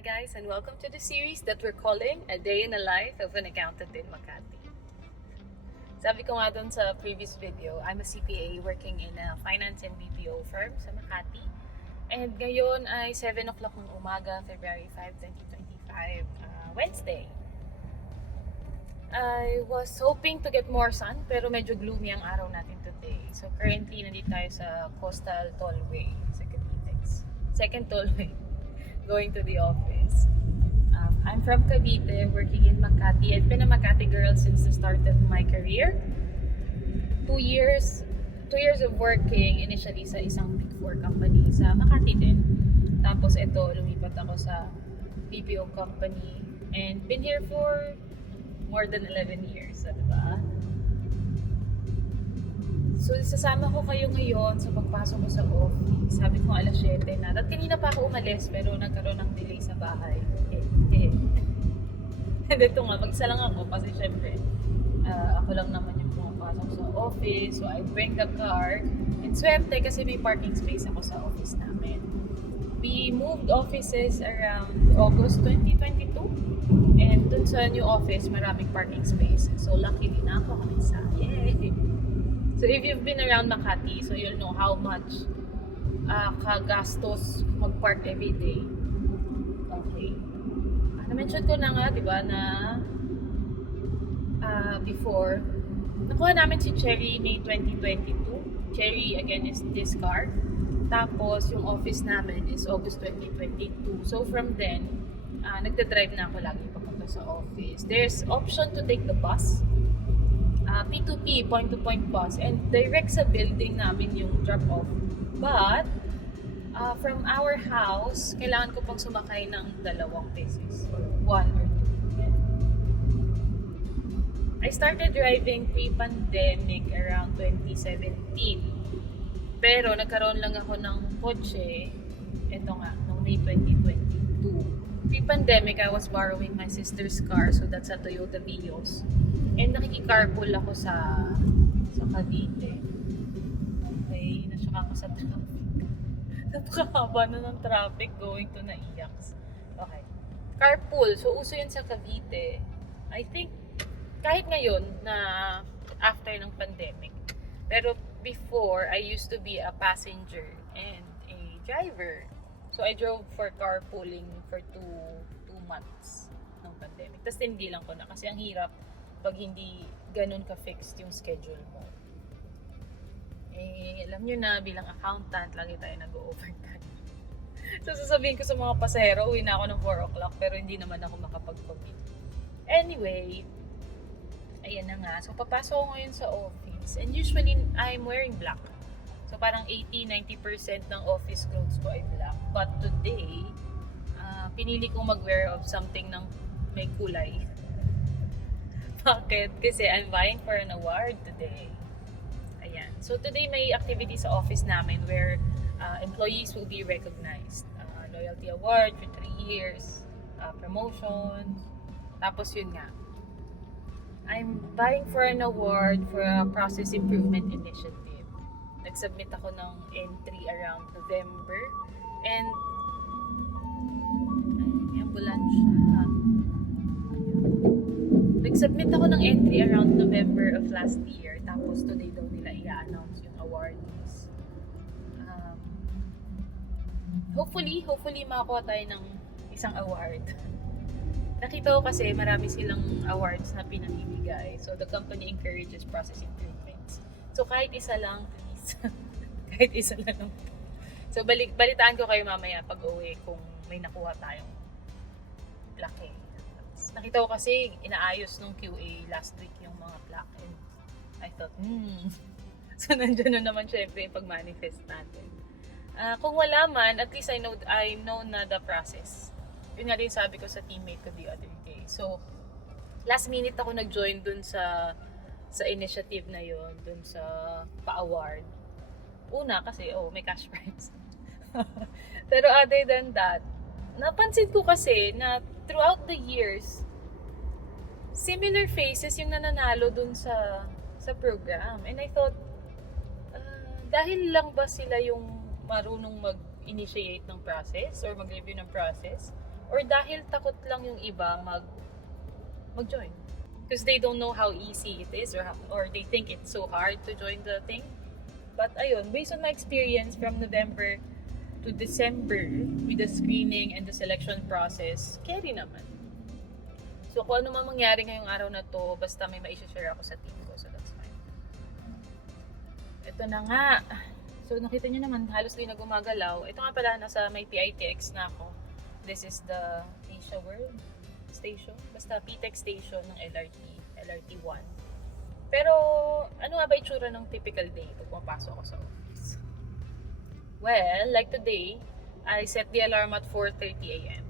Hi guys, and welcome to the series that we're calling A Day in the Life of an Accountant in Makati. Sabi ko nga dun sa previous video, I'm a CPA working in a finance and BPO firm sa Makati. And ngayon ay 7 o'clock ng umaga, February 5, 2025, Wednesday. I was hoping to get more sun, pero medyo gloomy ang araw natin today. So currently, nandito tayo sa Coastal Tollway sa Cavite. Second tollway. Going to the office. I'm from Cavite, working in Makati. I've been a Makati girl since the start of my career. 2 years of working initially sa isang Big 4 company sa Makati din. Tapos ito, lumipat ako sa BPO company and been here for more than 11 years, diba? So, sasama ko kayo ngayon sa pagpasok ko sa office. Sabi ko alas 7 na. At kanina pa ako umalis, pero nagkaroon ng delay sa bahay. And ito nga, mag-isa lang ako kasi syempre, ako lang naman yung pumapasok sa office. So, I bring the car. And swerte kasi may parking space ako sa office namin. We moved offices around August 2022. And dun sa new office, maraming parking space. So, luckily na ako kamisa. Yay! So if you've been around Makati, so you'll know how much kagastos mag-park every day. Okay. Na-mention ko na nga, di ba, na before, nakuha namin si Cherry May 2022. Cherry, again, is this car. Tapos, yung office namin is August 2022. So from then, nagda-drive na ako lagi papunta sa office. There's option to take the bus. P2P, point-to-point bus, and direct sa building namin yung drop-off. But, from our house, kailangan ko pang sumakay ng 2 pesos, or 1 or 2. I started driving pre-pandemic around 2017. Pero, nagkaroon lang ako ng kotse, ito nga, noong May 2022. Pre-pandemic, I was borrowing my sister's car, so that's a Toyota Vios. And nakikicarpool ako sa Cavite. Okay, nasyak ako sa traffic. Napakahaba na ng traffic going to Naiyacs. Okay. Carpool. So, uso yun sa Cavite. I think, kahit ngayon na after ng pandemic. Pero before, I used to be a passenger and a driver. So, I drove for carpooling for 2 months ng pandemic. Tapos tingilan ko na kasi ang hirap pag hindi ganun ka-fixed yung schedule mo. Eh, alam nyo na, bilang accountant, lagi tayo nag-overtime. So, sasabihin ko sa mga pasahero, uwi na ako ng 4 o'clock, pero hindi naman ako makapag-commit. Anyway, ayan na nga. So, papasok ako ngayon sa office. And usually, I'm wearing black. So, parang 80-90% ng office clothes ko ay black. But today, pinili kong mag-wear of something ng may kulay. Bakit? Kasi I'm vying for an award today. Ayan. So today may activity sa office namin where employees will be recognized. Loyalty award for 3 years, promotions. Tapos yun nga. I'm vying for an award for a process improvement initiative. Nag-submit ako ng entry around November. And may ambulansya. Nag-submit ako ng entry around November of last year. Tapos today daw nila i-announce yung awardees. Hopefully makakuha tayo ng isang award. Nakita ko kasi marami silang awards na pinamimigay. So the company encourages process improvements. So kahit isa lang, please. Kahit isa lang. So balitaan ko kayo mamaya pag uwi kung may nakuha tayong plaque. Nakita ko kasi inaayos nung QA last week yung mga plaque and I thought, So nandiyan na naman syempre yung pag-manifest natin. Kung wala man, at least I know na the process. Yun nga din sabi ko sa teammate ko the other day. So, last minute ako nag-join dun sa initiative na yun, dun sa pa-award. Una kasi, may cash prize. Pero other than that, napansin ko kasi na throughout the years, similar faces yung nananalo dun sa program. And I thought, dahil lang ba sila yung marunong mag-initiate ng process or mag-review ng process? Or dahil takot lang yung iba mag-join. Because they don't know how easy it is or they think it's so hard to join the thing. But ayun, based on my experience from November to December with the screening and the selection process, carry naman. So kung ano man mangyari ngayong araw na to, basta may ma-share ako sa team ko, so that's fine. Ito na nga. So nakita nyo naman, halos di na gumagalaw. Ito nga pala, nasa may PITX na ako. This is the Asia World Station. Basta PTEX station ng LRT1. Pero ano nga ba itsura ng typical day pag pumapasok ako sa office? Well, like today, I set the alarm at 4:30 a.m.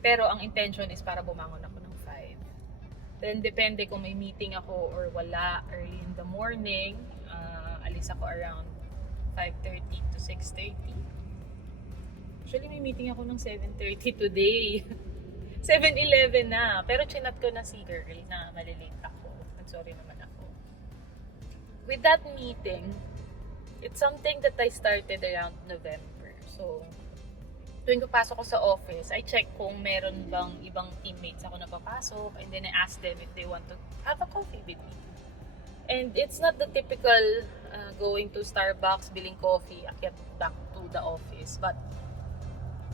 Pero ang intention is para bumangon ako ng 5. Then depende kung may meeting ako or wala, or in the morning, alis ako around 5:30 to 6:30. Actually, may meeting ako ng 7:30 today. 7:11 na. Pero chinat ko na si girl na malilate ako. I'm sorry naman ako. With that meeting, it's something that I started around November. So, tuwing papasok ko sa office, I check kung meron bang ibang teammates ako na papasok, and then I ask them if they want to have a coffee with me. And it's not the typical going to Starbucks, billing coffee, akyat back to the office. But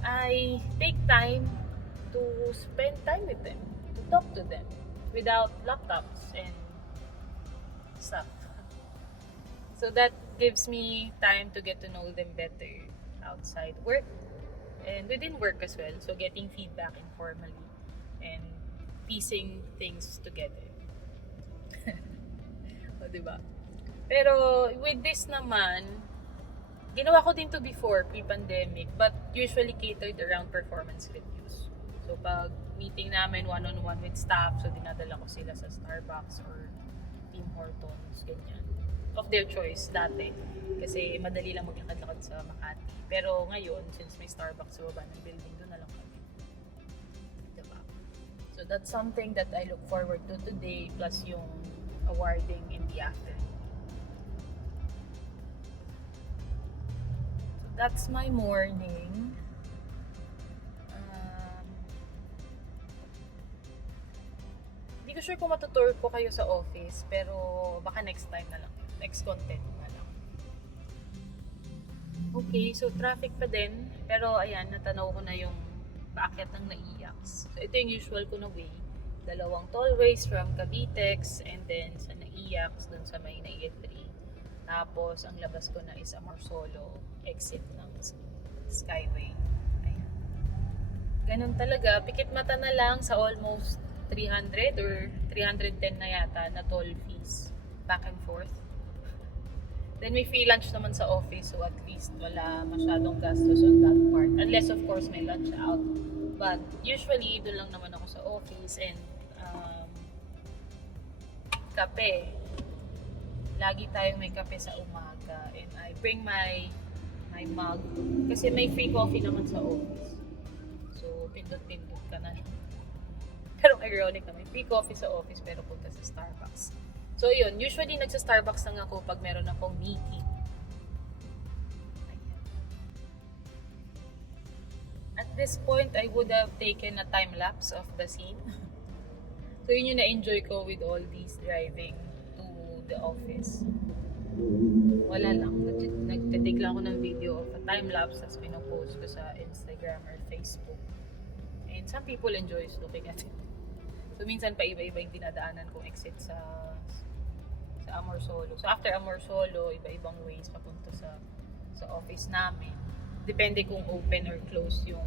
I take time to spend time with them, to talk to them without laptops and stuff. So that gives me time to get to know them better outside work and within work as well. So getting feedback informally and piecing things together. O, diba? Pero with this naman, ginawa ko din to before, pre-pandemic, but usually catered around performance reviews. So pag meeting namin one-on-one with staff, so dinadala ko sila sa Starbucks or Tim Hortons, ganyan. Of their choice dati. Kasi madali lang maglakad-lakad sa Makati. Pero ngayon, since may Starbucks sa baba ng building, doon na lang kami. Diba? So that's something that I look forward to today, plus yung awarding in the afternoon. So that's my morning. Hindi ko sure kung matutour ko kayo sa office, pero baka next time na lang. Next content na lang. Okay, so traffic pa din. Pero ayan, natanaw ko na yung paakyat ng Naiyacs. So ito yung usual ko na way. Dalawang tollways from Cavitex and then sa Naiyacs dun sa may Naiya 3. Tapos ang labas ko na is Amorsolo exit ng Skyway. Ayan. Ganun talaga. Pikit mata na lang sa almost 300 or 310 na yata na toll fees back and forth. Then may free lunch naman sa office, so at least wala masyadong gastos on that part. Unless of course may lunch out. But usually doon lang naman ako sa office and kape. Lagi tayong may kape sa umaga and I bring my mug kasi may free coffee naman sa office. So pindot-pindot ka na. Pero ironic na may free coffee sa office pero punta sa Starbucks. So yun, usually nagsa-Starbucks lang ako pag meron akong meeting. Ayan. At this point, I would have taken a time lapse of the scene. So yun yung na-enjoy ko with all these driving to the office. Wala lang. Nagtitake lang ako ng video of a time lapse as pinopost ko sa Instagram or Facebook. And some people enjoys looking at it. So minsan pa iba-iba yung dinadaanan kong exit sa Amorsolo. So after Amorsolo, iba-ibang ways papunta sa office namin. Depende kung open or close yung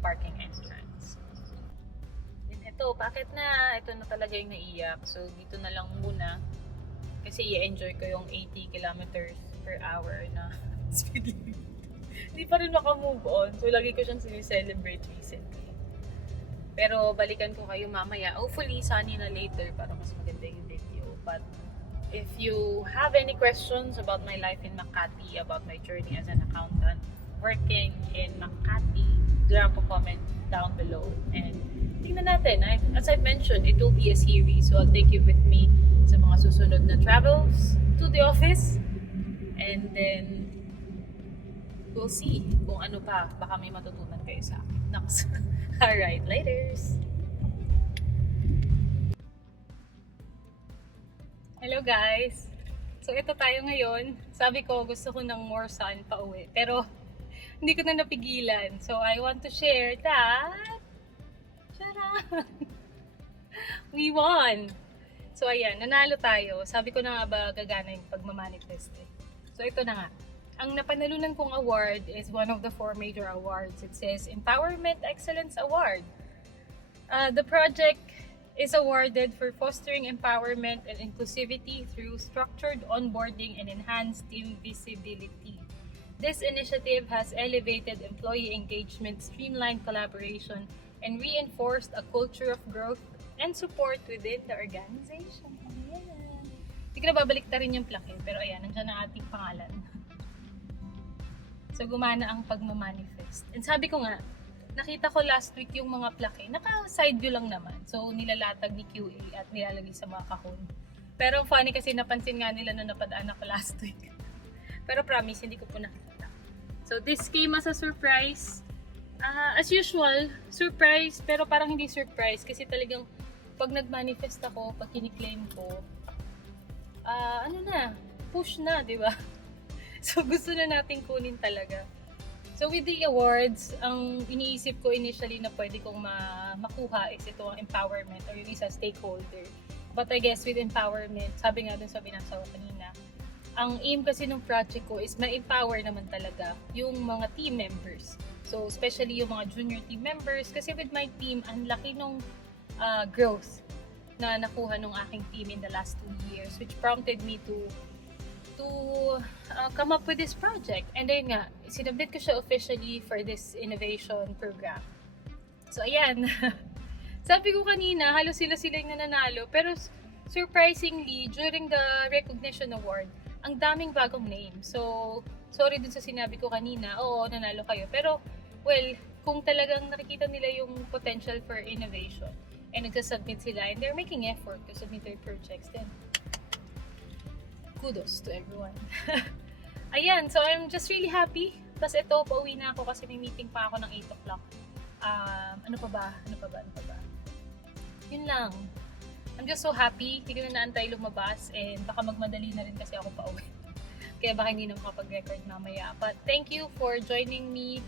parking entrance. And ito, bakit na? Ito na talaga yung naiyak. So dito na lang muna. Kasi i-enjoy ko yung 80 kilometers per hour na speed limit. Hindi pa rin makamove on. So lagi ko siyang sinicelebrate recently. Pero balikan ko kayo mamaya. Hopefully, sunny na later para mas maganda yung video. But if you have any questions about my life in Makati, about my journey as an accountant, working in Makati, drop a comment down below. And tingnan natin. As I've mentioned, it will be a series. So I'll take you with me sa mga susunod na travels to the office. And then, we'll see kung ano pa. Baka may matutunan kayo sa akin. Naks. Alright, laters! Hello guys! So ito tayo ngayon. Sabi ko gusto ko ng more sun pa uwi. Pero hindi ko na napigilan. So I want to share that Tara! We won! So ayan, nanalo tayo. Sabi ko na nga ba gagana yung pagmamanifest eh. So ito na nga. Ang napanalunan kong award is one of the 4 major awards. It says Empowerment Excellence Award. The project is awarded for fostering empowerment and inclusivity through structured onboarding and enhanced team visibility. This initiative has elevated employee engagement, streamlined collaboration, and reinforced a culture of growth and support within the organization. Ayan. Hindi ko na babalik na rin yung plaque, pero ayan, nandiyan ang ating pangalan. So, gumana ang pagmamanifest. And sabi ko nga, nakita ko last week yung mga plaque, naka-side view lang naman. So, nilalatag ni QA at nilalagay sa mga kahon. Pero funny kasi napansin nga nila na napadaan ako last week. Pero promise, hindi ko po nakita. So, this came as a surprise. As usual, surprise, pero parang hindi surprise kasi talagang pag nag-manifest ako, pag kiniklaim ko, push na, di ba? So, gusto na natin kunin talaga. So, with the awards, ang iniisip ko initially na pwede kong makuha is ito ang empowerment or yung isa stakeholder. But I guess with empowerment, sabi nga dun sa binasa ko kanina, ang aim kasi ng project ko is ma-empower naman talaga yung mga team members. So, especially yung mga junior team members. Kasi with my team, ang laki nung growth na nakuha ng aking team in the last 2 years, which prompted me to come up with this project. And then nga, sinabit ko siya officially for this innovation program. So, ayan. Sabi ko kanina, halos sila yung nananalo. Pero surprisingly, during the recognition award, ang daming bagong name. So, sorry dun sa sinabi ko kanina, oo, nanalo kayo. Pero, well, kung talagang nakikita nila yung potential for innovation and nagsasubmit sila and they're making effort to submit their projects, then kudos to everyone. Ayan, so I'm just really happy. Tapos ito, pauwi na ako kasi may meeting pa ako ng 8 o'clock. Ano pa ba? Yun lang. I'm just so happy. Hindi ko na naantay lumabas and baka magmadali na rin kasi ako pauwi. Kaya baka hindi na makapag-record mamaya. But thank you for joining me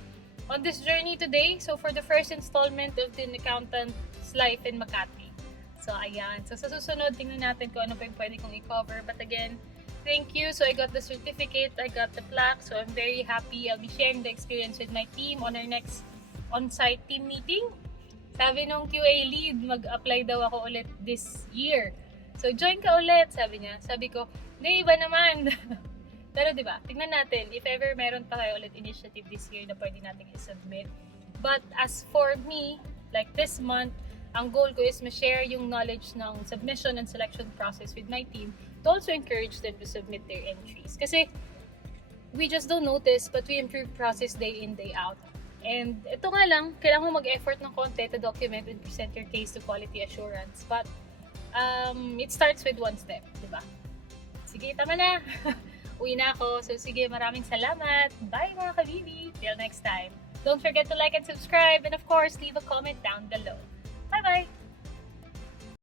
on this journey today. So for the first installment of the Accountant's Life in Makati. So ayan. So sa susunod, tingnan natin kung ano pa yung pwede kong i-cover. But again, thank you. So I got the certificate, I got the plaque. So I'm very happy. I'll be sharing the experience with my team on our next on-site team meeting. Sabi nung QA lead, mag-apply daw ako ulit this year. So join ka ulit, sabi niya. Sabi ko, hindi, iba naman. Pero diba, tingnan natin if ever meron pa kayo ulit initiative this year na pwede natin i-submit. But as for me, like this month, ang goal ko is ma-share yung knowledge ng submission and selection process with my team to also encourage them to submit their entries. Kasi we just don't notice but we improve process day in, day out. And ito nga lang, kailangan mo mag-effort ng konti to document and present your case to quality assurance. But it starts with one step, di ba? Sige, tama na! Uwi na ako. So sige, maraming salamat. Bye mga kabibi! Till next time. Don't forget to like and subscribe and of course, leave a comment down below. Bye-bye!